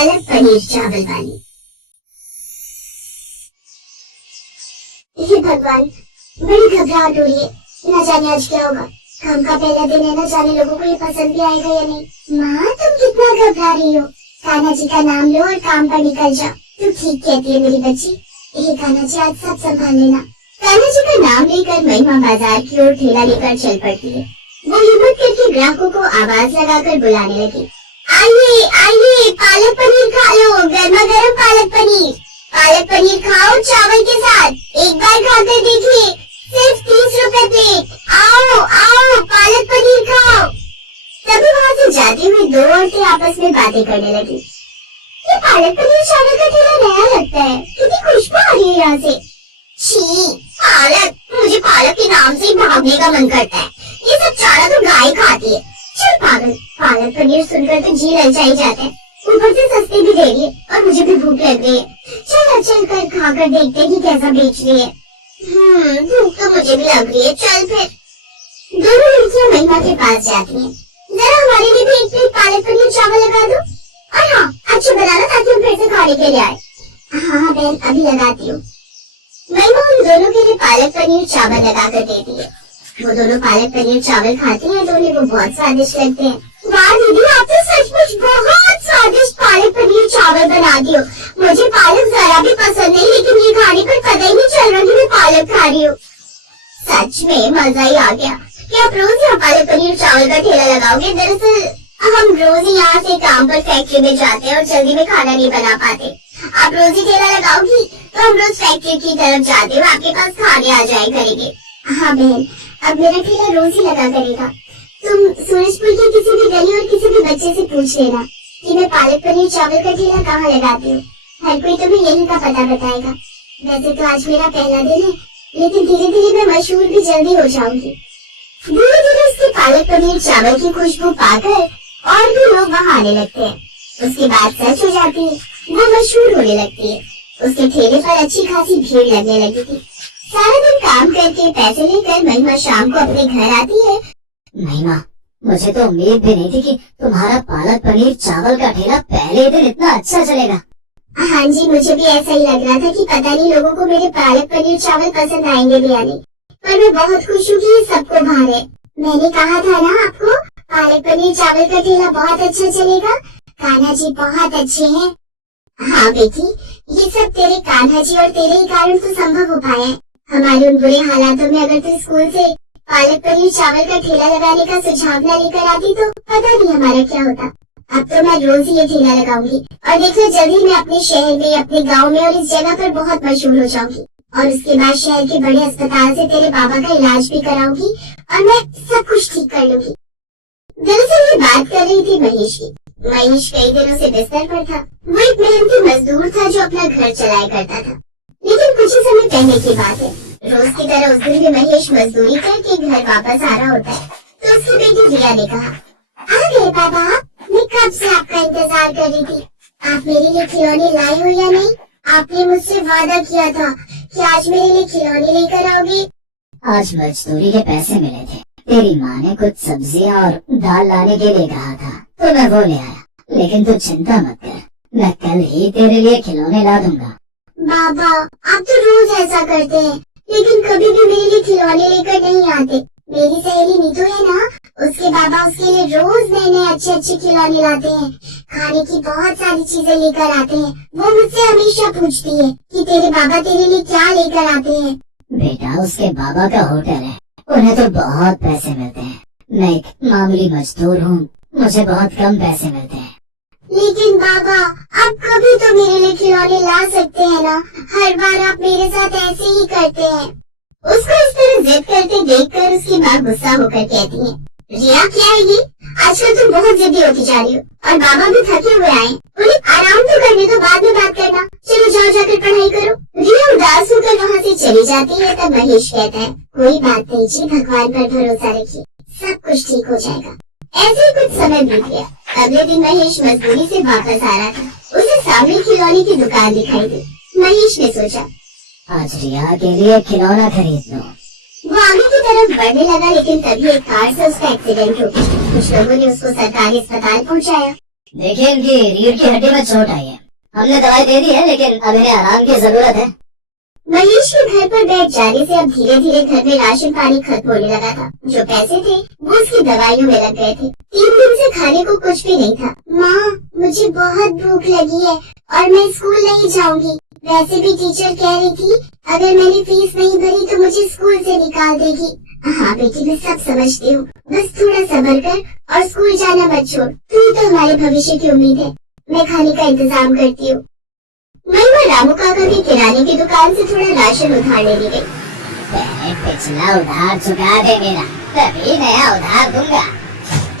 पालक पनीर चावल वाली। हे भगवान, बड़ी घबराहट हो रही है। न जाने आज क्या होगा। काम का पहला दिन है, न जाने लोगों को ये पसंद भी आएगा या नहीं। माँ, तुम कितना घबरा रही हो। कान्हा जी का नाम लो और काम पर निकल जाओ। तू ठीक कहती है मेरी बच्ची। हे कान्हा जी, आज सब संभाल लेना। कान्हा जी का नाम लेकर महिमा बाजार की ओर ठेला लेकर चल पड़ती है। वो हिम्मत करके ग्राहकों को आवाज लगाकर बुलाने लगी। आइए आइए, पालक पनीर खा लो, गर्मा गर्म पालक पनीर। पालक पनीर खाओ चावल के साथ, एक बार खाकर देखिए, सिर्फ 30 रुपए प्लेट। आओ आओ, पालक पनीर खाओ। तभी वहाँ से जाते हुए दो औरतें आपस में बातें करने लगी। ये पालक पनीर चावल का ठेला नया लगता है, कितनी खुशबू आ रही है यहाँ से। छी, पालक, मुझे पालक के नाम से ही भागने का मन करता है। ये सब चारा तो गाय खाती है। चल पागल, पालक पनीर सुनकर तो जी ललचाई जाता है। ऊपर से सस्ती भी दे रही है और मुझे भी भूख लग रही है। चल कर खाकर देखते हैं कि कैसा बेच रही है। भूख तो मुझे भी लग रही है, चल फिर। दोनों लड़कियां महिमा के पास जाती हैं। जरा हमारे लिए भी एक प्लेट पालक पनीर चावल लगा दो, और हाँ, अच्छे बनाना ताकि हम फिर से खाने के लिए आए। हाँ बहन, अभी लगाती हूँ। महिमा उन दोनों के लिए पालक पनीर चावल लगा कर देती है। वो दोनों पालक पनीर चावल खाते हैं तो उन्हें वो बहुत स्वादिष्ट लगते हैं। वाह दीदी, आप तो सचमुच बहुत स्वादिष्ट पालक पनीर चावल बनाती हो। मुझे पालक जरा भी पसंद नहीं, लेकिन ये खाने पर पता ही नहीं चल रहा कि मैं पालक खा रही हूँ। सच में मजा ही आ गया। क्या आप रोज यहाँ पालक पनीर चावल का ठेला लगाओगे? दरअसल हम रोज ही यहाँ से काम पर फैक्ट्री में जाते हैं और जल्दी में खाना नहीं बना पाते। आप रोज ही ठेला लगाओगी तो हम रोज फैक्ट्री की तरफ जाते हुए आपके पास खाने आ जाए करेंगे। हाँ बहन, अब मेरा ठेला रोज ही लगा करेगा। तुम सूरजपुर के किसी भी गली और किसी भी बच्चे से पूछ लेना कि मैं पालक पनीर चावल का ठेला कहाँ लगाती हूँ। हर कोई तुम्हें यही का पता बताएगा। वैसे तो आज मेरा पहला दिन है, लेकिन धीरे धीरे मैं मशहूर भी जल्दी हो जाऊंगी। धीरे धीरे उसके पालक पनीर चावल की खुशबू पाकर और भी लोग वहाँ आने लगते हैं। उसके बाद सच हो जाती है, वो मशहूर होने लगती है। उसके ठेले पर अच्छी खासी भीड़ लगने लगी थी। सारा दिन काम करके पैसे लेकर महिमा शाम को अपने घर आती है। महिमा, मुझे तो उम्मीद भी नहीं थी कि तुम्हारा पालक पनीर चावल का ठेला पहले दिन इतना अच्छा चलेगा। हाँ जी, मुझे भी ऐसा ही लग रहा था कि पता नहीं लोगों को मेरे पालक पनीर चावल पसंद आएंगे भी या नहीं, पर मैं बहुत खुश हूँ कि ये सबको भार है। मैंने कहा था ना आपको, पालक पनीर चावल का ठेला बहुत अच्छा चलेगा। कान्हा जी बहुत अच्छे हैं। हाँ बेटी, ये सब तेरे कान्हा जी और तेरे ही कारण तो संभव हो पाया है। हमारे उन बुरे हालातों में अगर तू स्कूल से पालक पनीर चावल का ठेला लगाने का सुझाव न लेकर आती तो पता नहीं हमारा क्या होता। अब तो मैं रोज ही ये ठेला लगाऊंगी और देखो जल्दी मैं अपने शहर में, अपने गांव में और इस जगह पर बहुत मशहूर हो जाऊंगी। और उसके बाद शहर के बड़े अस्पताल से तेरे बाबा का इलाज भी कराऊंगी और मैं सब कुछ ठीक कर लूंगी। दरअसल ये बात कर रही थी महेश की। महेश कई दिनों से बिस्तर पर था। वो एक मेहनती मजदूर था जो अपना घर चलाया करता था। लेकिन कुछ ही समय पहले की बात है, रोज की तरह उस दिन भी महेश मजदूरी करके घर वापस आ रहा होता है तो उसकी बेटी रिया ने कहा, आ गए पापा, मैं कब से आपका इंतजार कर रही थी। आप मेरे लिए खिलौने लाए हो या नहीं? आपने मुझसे वादा किया था कि आज मेरे लिए खिलौने लेकर आओगे। आज मजदूरी के पैसे मिले थे, तेरी माँ ने कुछ सब्जियाँ और दाल लाने के लिए कहा था तो मैं वो ले आया। लेकिन तू चिंता मत कर, मैं कल ही तेरे लिए खिलौने ला दूंगा। बाबा, आप तो रोज ऐसा करते हैं, लेकिन कभी भी मेरे लिए खिलौने लेकर नहीं आते। मेरी सहेली नीतू है ना, उसके बाबा उसके लिए रोज नए नए अच्छे अच्छे खिलौने लाते हैं। खाने की बहुत सारी चीजें लेकर आते हैं। वो मुझसे हमेशा पूछती है कि तेरे बाबा तेरे लिए क्या लेकर आते हैं। बेटा, उसके बाबा का होटल है, उन्हें तो बहुत पैसे मिलते हैं। मैं एक मामूली मजदूर हूँ, मुझे बहुत कम पैसे मिलते हैं। लेकिन बाबा, आप कभी तो मेरे लिए खिलौने ला सकते हैं ना। हर बार आप मेरे साथ ऐसे ही करते हैं। उसको इस तरह जिद करते देखकर उसकी माँ गुस्सा होकर कहती है, रिया क्या है ये? आजकल तुम बहुत जिद्दी होती जा रही हो और बाबा भी थके हुए आए। उन्हें आराम तो करने दो, बाद में बात करना। चलो जाओ, जाकर पढ़ाई करो। रिया उदास होकर वहाँ से चली जाती है। तब महेश कहता है, कोई बात नहीं जी, भगवान पर भरोसा रखिए, सब कुछ ठीक हो जाएगा। ऐसे ही कुछ समय बीत गया। अगले दिन महेश मजदूरी से वापस आ रहा था। उसे सामने खिलौने की दुकान दिखाई दी। महेश ने सोचा, आज रिया के लिए खिलौना खरीद लो। वो आगे की तरफ बढ़ने लगा, लेकिन तभी एक कार से उसका एक्सीडेंट हो गया। कुछ लोगों ने उसको सरकारी अस्पताल पहुंचाया। देखिए इनकी रीढ़ की हड्डी में चोट आई है। हमने दवाई दे दी है लेकिन अब इन्हें आराम की जरूरत है। महेश के घर पर बैठ जाने से अब धीरे धीरे घर में राशन पानी खत्म होने लगा था। जो पैसे थे वो उसकी दवाइयों में लग गए थे। 3 दिन से खाने को कुछ भी नहीं था। माँ, मुझे बहुत भूख लगी है और मैं स्कूल नहीं जाऊंगी। वैसे भी टीचर कह रही थी अगर मैंने फीस नहीं भरी तो मुझे स्कूल से निकाल देगी। हाँ बेटी, मैं सब समझती हूँ, बस थोड़ा सब्र कर और स्कूल जाना मत छोड़। तू तो हमारे भविष्य की उम्मीद है। मैं खाने का इंतजाम करती हूँ। मैं रामू काका की किराने की दुकान से थोड़ा राशन उधार लेने गई। पहले पिछला उधार चुका दे मेरा, तभी नया उधार दूंगा।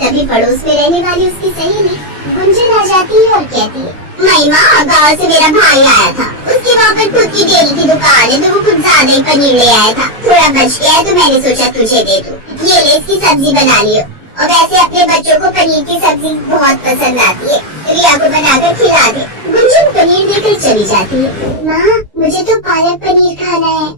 तभी पड़ोस में रहने वाली उसकी सहेली गुंजन आ जाती है और कहती है, महिमा, गाँव से मेरा भाई आया था। उसके वहाँ पर खुद की डेयरी की दुकान है तो वो कुछ ज्यादा ही पनीर ले आया था। थोड़ा बच गया है तो मैंने सोचा तुझे दे दूं। ये ले, इसकी सब्जी बना लियो। और वैसे अपने बच्चों को पनीर की सब्जी बहुत पसंद आती है, रिया को बनाकर खिला दे। गुंजन पनीर लेकर चली जाती है। माँ, मुझे तो पालक पनीर खाना है।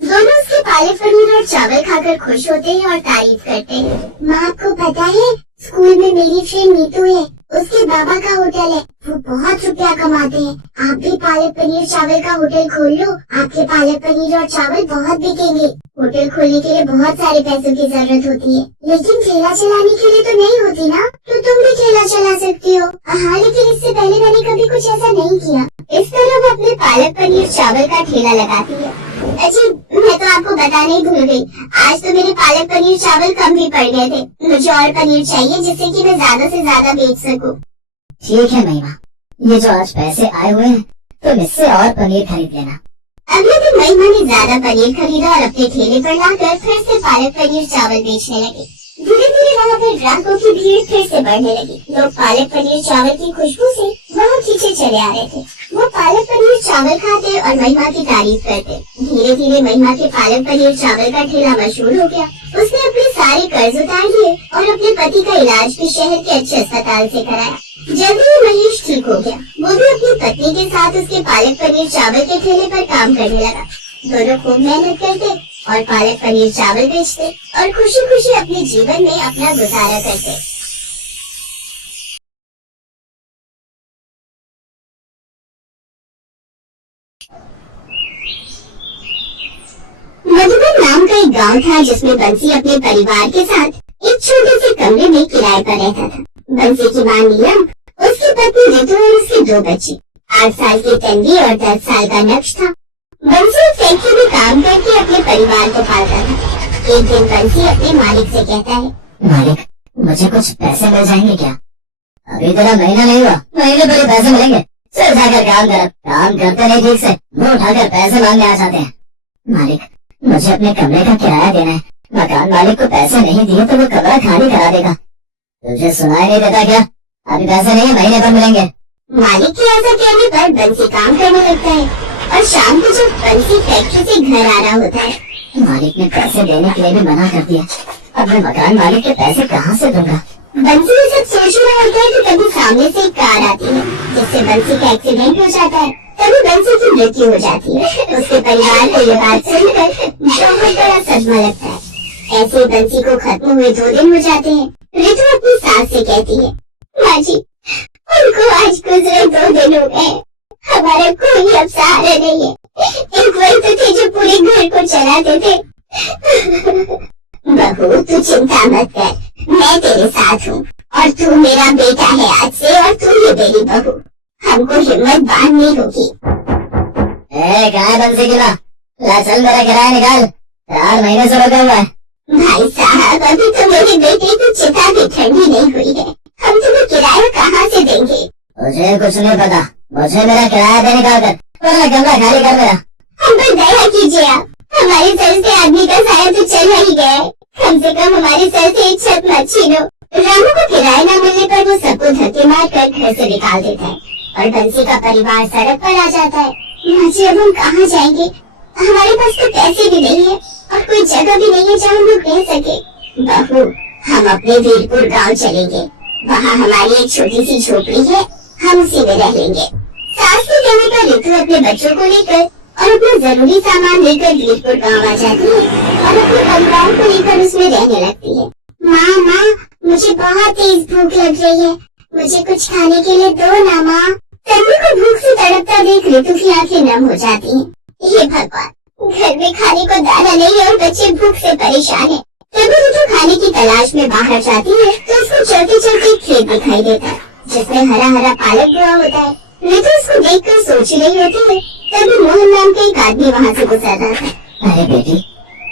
दोनों उसके पालक पनीर और चावल खाकर खुश होते हैं और तारीफ करते हैं। माँ, आपको पता है स्कूल में मेरी फ्रेंड नीतू है, उसके बाबा का होटल है, वो बहुत रुपया कमाते हैं। आप भी पालक पनीर चावल का होटल खोल लो, आपके पालक पनीर और चावल बहुत बिकेंगे। होटल खोलने के लिए बहुत सारे पैसों की जरूरत होती है, लेकिन ठेला चलाने के लिए तो नहीं होती ना। तो तुम भी ठेला चला सकती हो। हाँ, लेकिन इससे पहले मैंने कभी कुछ ऐसा नहीं किया। इस तरह वो अपने पालक पनीर चावल का ठेला लगाती है। अजी, मैं तो आपको बताना ही भूल गई, आज तो मेरे पालक पनीर चावल कम भी पड़ गए थे। मुझे और पनीर चाहिए जिससे कि मैं ज्यादा से ज्यादा बेच सकूं। ठीक है महिमा, ये जो आज पैसे आए हुए हैं तुम इससे और पनीर खरीद लेना। अगले दिन महिमा ने ज्यादा पनीर खरीदा और अपने ठेले पर लाकर फिर से पालक पनीर चावल बेचने लगी। धीरे धीरे वहाँ पर ग्राहकों की भीड़ फिर से बढ़ने लगी। लोग पालक पनीर चावल की खुशबू से वहाँ पीछे चले आ रहे थे। वो पालक पनीर चावल खाते और महिमा की तारीफ करते। धीरे धीरे महिमा के पालक पनीर चावल का ठेला मशहूर हो गया। उसने अपने सारे कर्ज उतार लिए और अपने पति का इलाज भी शहर के अच्छे अस्पताल से कराया। जल्दी ही महेश ठीक हो गया। वो भी अपनी पत्नी के साथ उसके पालक पनीर चावल के ठेले पर काम करने लगा। दोनों खूब मेहनत करते और पालक पनीर चावल बेचते और खुशी खुशी अपने जीवन में अपना गुजारा करते। मधुबन नाम का एक गांव था जिसमें बंसी अपने परिवार के साथ एक छोटे से कमरे में किराए पर रहता था। बंसी की मां नीलम, उसकी पत्नी रितु और उसके 2 बच्चे, 8 साल की तन्वी और 10 साल का नक्श था। बंसी फैक्ट्री में काम करके अपने परिवार को पालता था। एक दिन बंसी अपने मालिक से कहता है, मालिक, मुझे कुछ पैसे मिल जाएंगे क्या? अभी तेरा महीना नहीं हुआ, महीने पर ही पैसे मिलेंगे। चल जाकर काम कर। काम करते नहीं ठीक से, मुंह उठाकर पैसे मांगने आ जाते हैं। मालिक, मुझे अपने कमरे का किराया देना है। मकान मालिक को पैसे नहीं दिए तो वो कमरा खाली करा देगा। तुझे सुनाई नहीं देता क्या? अभी पैसे नहीं है, महीने पर मिलेंगे। मालिक के ऐसा कहने पर बंसी काम करने लगता है और शाम को जब बंसी फैक्ट्री से घर आ रहा होता है, मालिक ने पैसे देने के लिए भी मना कर दिया। अब मैं मकान मालिक के पैसे कहाँ से दूंगा? बंसी ये सब सोच रहा होता है कि तभी सामने से एक कार आती है जिससे बंसी का एक्सीडेंट हो जाता है। तभी बंसी की मृत्यु हो जाती है। उसके परिवार को ये बात सुनकर बहुत बड़ा सदमा लगता है। ऐसे बंसी को खत्म हुए 2 दिन हो जाते हैं। रितु अपनी सास से कहती है, माँ जी, उनको आज गुजरे 2 दिन हो गए। हमारा कोई अब सहारा नहीं है। एक वही तो थे जो पूरे घर को चलाते थे। बहू, तू चिंता मत कर, मैं तेरे साथ हूँ और तू मेरा बेटा है आज से और तू ही मेरी बहू। हमको हिम्मत बांधनी होगी। कहाँ है बंसी की माँ? ला चल, मेरा किराया निकाल। 4 महीने से रुका हुआ है। भाई साहब, अभी तो मेरे बेटे की चिता भी ठंडी नहीं हुई है। हम तुम्हें किराया कहाँ से देंगे? मुझे कुछ नहीं पता, मुझे मेरा किराया दे निकाल कर, वरना कमरा खाली कर मेरा। हम पर दया कीजिए आप। हमारे सर से आदमी का साया तो चल ही गया है। कम से कम हमारे सर से एक छत मत छीनो। रामू को किराया न मिलने पर वो सबको धक्के मार कर घर से निकाल देता है और बंसी का परिवार सड़क पर आ जाता है। माँ जी, अब हम कहाँ जाएंगे? हमारे पास तो पैसे भी नहीं है और कोई जगह भी नहीं है जहाँ हम लोग रह सके। बहू, हम अपने वीरपुर गाँव चलेंगे। वहाँ हमारी एक छोटी सी झोपड़ी है, हम उसी में रह लेंगे। सास के कहने पर रितु अपने बच्चों को लेकर और अपना जरूरी सामान लेकर वीरपुर गाँव आ जाती है और अपने परिवार को लेकर उसमें रहने लगती है। माँ, मुझे बहुत तेज भूख लग रही है, मुझे कुछ खाने के लिए दो ना माँ। तन्वी को भूख से तड़पता देख ऋतु की आंखें नम हो जाती हैं। हे भगवान, घर में खाने को दाना नहीं और बच्चे भूख से परेशान हैं। तभी ऋतु खाने की तलाश में बाहर जाती है तो उसको चलते चलते एक खेत दिखाई देता है जिसमें हरा हरा पालक बोआ होता है। ऋतु उसको देखकर सोच ही रही होती है, तभी मोहन नाम का एक आदमी वहाँ से गुजर रहा था। अरे बेटी,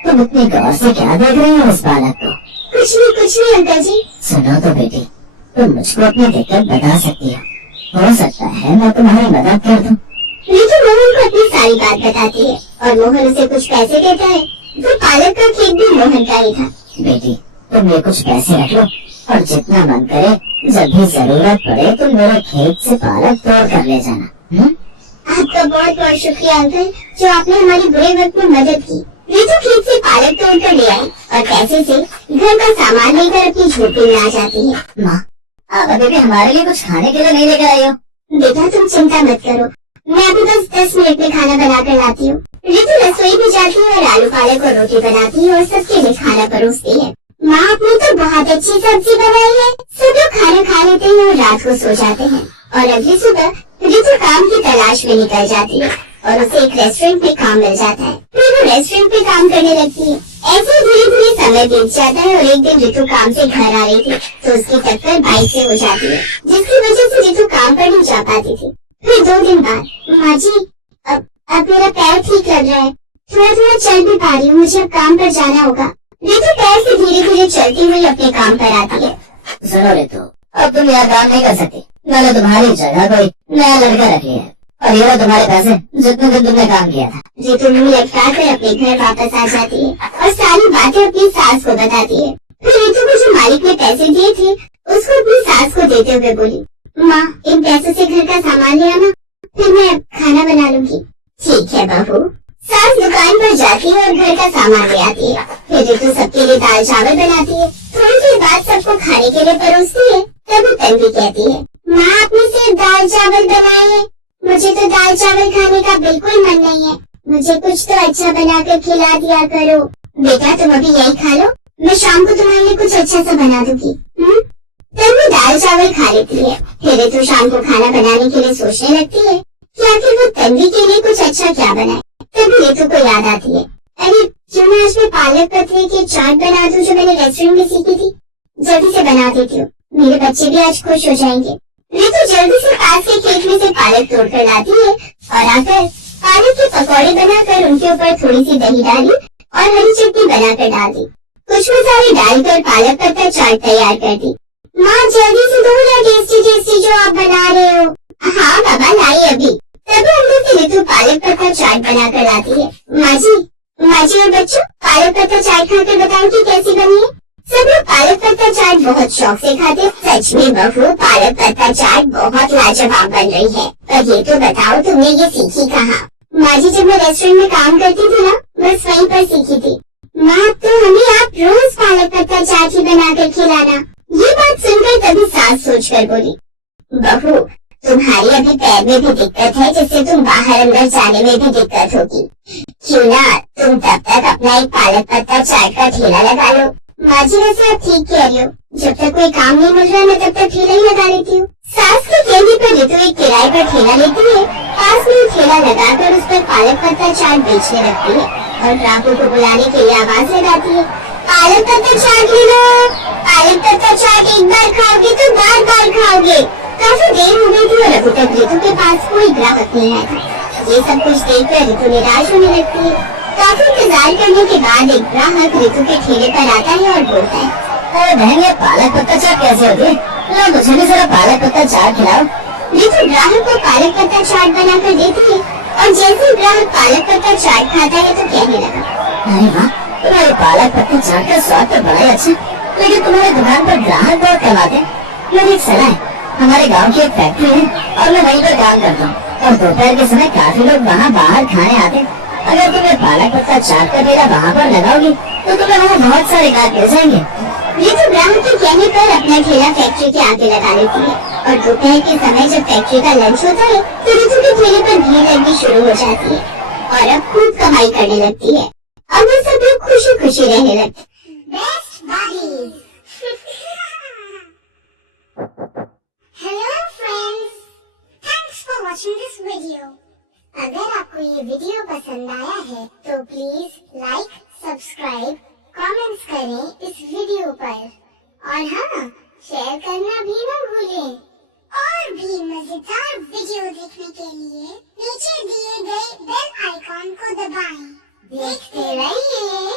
तुम इतनी गौर से क्या देख रही हो उस बालक को? कुछ नहीं अंकल जी। सुनो तो बेटी, तुम मुझको अपनी दिक्कत बता सकती हो सकता है मैं तुम्हारी मदद कर दूं। ऋतु मोहन को अपनी सारी बात बताती है और मोहन उसे कुछ पैसे देता है। वो पालक का खेत भी मोहन का ही था। बेटी, तुम ये कुछ पैसे रख लो और जितना मन करे जब भी जरूरत पड़े तुम मेरे खेत से पालक तोड़ कर ले जाना। आपका बहुत बहुत शुक्रिया अंकल, जो आपने हमारी बुरे वक्त में मदद की। ऋतु खेत से पालक तोड़ कर ले आई और पैसे से घर का सामान लेकर अपनी झोपड़ी में आ जाती है। माँ, आप अभी भी हमारे लिए कुछ खाने के लिए नहीं लेकर आई हो? बेटा तुम चिंता मत करो, मैं अभी बस 10 मिनट में खाना बना कर लाती हूँ। ऋतु रसोई में जाती है और आलू पालक और रोटी बनाती है और सबके लिए खाना परोसती है। माँ, आपने तो बहुत अच्छी सब्जी बनाई है। सब लोग खाना खा लेते हैं और रात को सो जाते हैं और अगली सुबह ऋतु काम की तलाश में निकल जाती है और उसे एक रेस्टोरेंट में काम मिल जाता है। फिर वो रेस्टोरेंट में काम करने लगती है। ऐसे धीरे धीरे समय बीत जाता है और एक दिन ऋतु काम से घर आ रही थी तो उसकी टक्कर बाइक से हो जाती है, जिसकी वजह से ऋतु काम पर नहीं जा पाती थी। फिर 2 दिन बाद, माँ जी अब मेरा पैर ठीक लग रहा है, थोड़ा थोड़ा चल भी पा रही हूँ, मुझे अब काम पर जाना होगा। ऋतु पैर से धीरे धीरे चलती हुई अपने काम पर आती है। सुनो ऋतु, अब तुम यहाँ काम नहीं कर सकती। मैंने तुम्हारी जगह कोई नया लड़का रख लिया है और ये लो तुम्हारे पैसे जितने दिन तुमने काम किया था। ऋतु मुंह लटका कर अपने घर वापस आ जाती है और सारी बातें अपनी सास को बताती है। फिर ऋतु को जो मालिक ने पैसे दिए थे उसको अपनी सास को देते हुए बोली, माँ इन पैसों से घर का सामान ले आना, फिर मैं खाना बना लूंगी। ठीक है बहू। सास दुकान पर जाती है और घर का सामान ले आती है। फिर ऋतु सबके लिए दाल चावल बनाती है। थोड़ी देर बाद सबको खाने के लिए परोसती है। तब तन्वी कहती है, माँ आपने सिर्फ दाल चावल बनाए हैं, मुझे तो दाल चावल खाने का बिल्कुल मन नहीं है, मुझे कुछ तो अच्छा बनाकर खिला दिया करो। बेटा तुम अभी यही खा लो, मैं शाम को तुम्हारे लिए कुछ अच्छा सा बना दूंगी। तन्वी दाल चावल खा लेती है। फिर ऋतु शाम को खाना बनाने के लिए सोचने लगती है कि आखिर वो तन्वी के लिए कुछ अच्छा क्या बनाए। तभी ऋतु को याद आती है, अरे क्यों ना आज मैं पालक पत्ते की चाट बना दूं जो मैंने रेस्टोरेंट में सीखी थी। जल्दी से बना देती हूँ, मेरे बच्चे भी आज खुश हो जाएंगे। ऋतु जल्दी से पास के खेत में से पालक तोड़ कर लाती है और आकर पालक के पकौड़े बनाकर उनके ऊपर थोड़ी सी दही डाली और हरी चटनी बनाकर डाल दी। कुछ मसाले डालकर पालक पत्ता चाट तैयार कर दी। माँ जल्दी से दो ना टेस्टी टेस्टी जो आप बना रहे हो। हाँ बाबा लाई अभी। तभी अंदर से ऋतु पालक पत्ता चाट बनाकर लाती है। माँ जी और बच्चों, पालक पत्ता चाट खाकर बताओ कि कैसी बनी है। सब लोग पालक पत्ता चाट बहुत शौक से खाते। सच में बहू, पालक पत्ता चाट बहुत लाजवाब बन रही है। पर ये तो बताओ तुमने ये सीखी कहाँ? माँ जी जब मैं रेस्टोरेंट में काम करती थी ना, बस वहीं पर सीखी थी। माँ तो हमें आप रोज पालक पत्ता चाट ही बनाकर खिलाना। ये बात सुनकर तभी सास सोचकर बोली, बहू तुम्हारी अभी पैर में भी दिक्कत है जिससे तुम बाहर अंदर जाने में भी दिक्कत होगी। क्यों ना तुम तब तक अपना एक पालक पत्ता चाट का ठेला लगा लो। माँ जी वैसे आप ठीक कह रही हो, जब तक कोई काम नहीं मिल रहा मैं तब तक ठेला ही लगा लेती हूँ। सास के कहने पर ऋतु एक किराए पर ठेला लेती है। पास में ठेला लगाकर उस पर पालक पत्ता चाट बेचने लगती है और ग्राहकों को बुलाने के लिए आवाज लगाती है, पालक पत्ता चाट ले लो, पालक पत्ता चाट एक बार खाओगे तो बार बार खाओगे। काफी देर हो गई थी और अभी तक ऋतु के पास कोई ग्राहक नहीं आया था। ये सब कुछ देखकर ऋतु निराश होने लगती है। काफी इंतजार करने के बाद एक ग्राहक ऋतु के ठेले पर आता है और बोलता है, अरे बहन ये पालक पत्ता चाट कैसे होती है? लो मुझे भी जरा पालक पत्ता चाट खिलाओ। ऋतु ग्राहक को पालक पत्ता चाट बनाकर देती है और जैसे ग्राहक पालक पत्ता चाट खाता है तो कहने लगा, अरे वाह, तुम्हारे पालक पत्ता चाट का स्वाद तो बड़ा ही अच्छा, लेकिन तुम्हारे दुकान पर ग्राहक बहुत कम आते हैं। मेरी एक सलाह है, हमारे गांव की एक फैक्ट्री है और मैं वहीं पर काम करता हूँ और दोपहर के समय काफी लोग वहाँ बाहर खाने आते हैं। अगर तुम्हें पालक पत्ता चाट का ठेला वहाँ पर लगाओगी तो तुम्हें वहाँ बहुत सारे ग्राहक मिल जाएंगे। ऋतु ग्राहक के कहने पर अपना ठेला फैक्ट्री के आगे लगा लेती है और दोपहर के समय जब फैक्ट्री का लंच होता है तो ऋतु के ठेले पर भीड़ लगनी शुरू हो जाती है और अब खूब कमाई करने लगती है। अब वो सब लोग खुशी खुशी रहने लगते। watching this video. अगर आपको ये वीडियो पसंद आया है तो प्लीज लाइक, सब्सक्राइब, कमेंट्स करें इस वीडियो पर और हाँ, शेयर करना भी ना भूलें। और भी मजेदार वीडियो देखने के लिए नीचे दिए गए बेल आइकॉन को दबाएं। देखते रहिए।